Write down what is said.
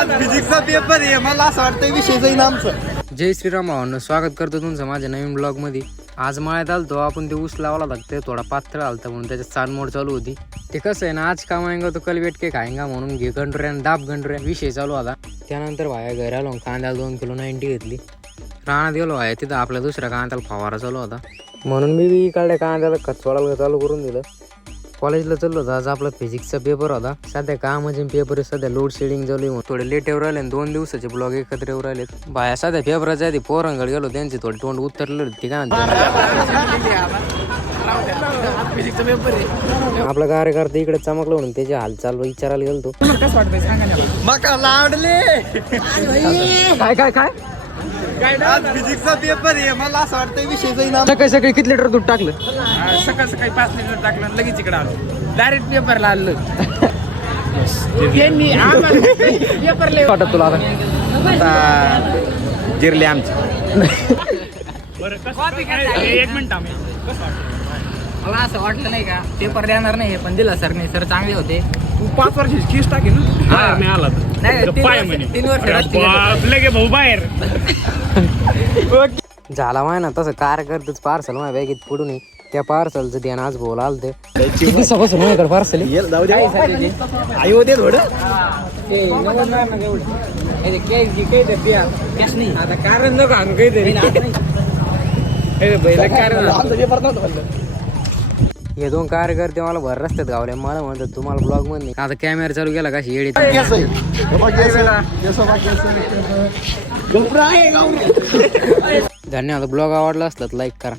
आज फिजिक्सचा पेपर आहे, मला असं वाटतं विषय जाईल आमचं. जय श्रीराम भावांनो, स्वागत करतो तुमचं माझ्या नवीन ब्लॉग मध्ये. आज मळ्यात आलतो आपण, ते ऊस लावायला लागते, थोडा पात्र आलता म्हणून त्याच्यात चालमोड चालू होती. ते कसं आहे ना, आज कामाएंगा तो कल वेट के खाएंगा म्हणून घे गंडऱ्यान दाब गंडऱ्या विषय चालू होता. त्यानंतर भाया घरी आलो, कांद्याला 2 किलो 90 घेतली. रानात गेलो आहे, तिथं आपल्या दुसऱ्या कांद्याला फवारा चालू होता म्हणून मी इकडल्या कांद्याला खत सोडायला चालू करून दिलं. कॉलेजला चाललो होतं, आज आपला फिजिक्सचा पेपर होता. सध्या कामाचे पेपर सध्या लोड शेडिंग चालू आहे, थोडे लेट येऊ राहिले. 2 दिवसाचे ब्लॉग एकत्र येऊ राहिलेत. बाया सध्या पेपराच्या आधी पोरांकडे गेलो, त्यांचे थोडे तोंड उतरले होते का. आपला कार्यकर्ता इकडे चमकलो म्हणून त्याची हालचाल विचारायला गेलो. कसं वाटतंय सांगा. मका लावडले काय काय काय आज फिजिक्सचा पेपर आहे, मला असं वाटतं विषय जाईल. सकाळी सकाळी किती लिटर दूध टाकलं? सकाळ सकाळी 5 लिटर टाकलं, लगेच इकडे आलो. डायरेक्ट पेपरला आलो. पेपर वाटत तुला आता जिरले आमचे. एक मिनिट मला असं वाटलं नाही का पेपर देणार नाही, पण दिला सर नाही. सर चांगले होते. तू 5 वर्षाची केस टाकेल ना. मी आला नाही, 3 वर्ष लगे भाऊ बाहेर. झाला माय ना तसं कार्यकर्ताच पार्सल माझ्या बॅगेत पडून त्या पार्सलचं ध्यान आज बोला आलं ते किती दिवसापासून माझ्याकडे पार्सल आई होते थोडं. आता कारण नको आणू काहीतरी. हे 2 कार्यकर्ते मला भर रस्त्यात गावले. मला म्हणतात तुम्हाला ब्लॉग मध्ये आता कॅमेरा चालू केला कशी येडी. धन्यवाद. ब्लॉग आवडला असला तर लाईक करा.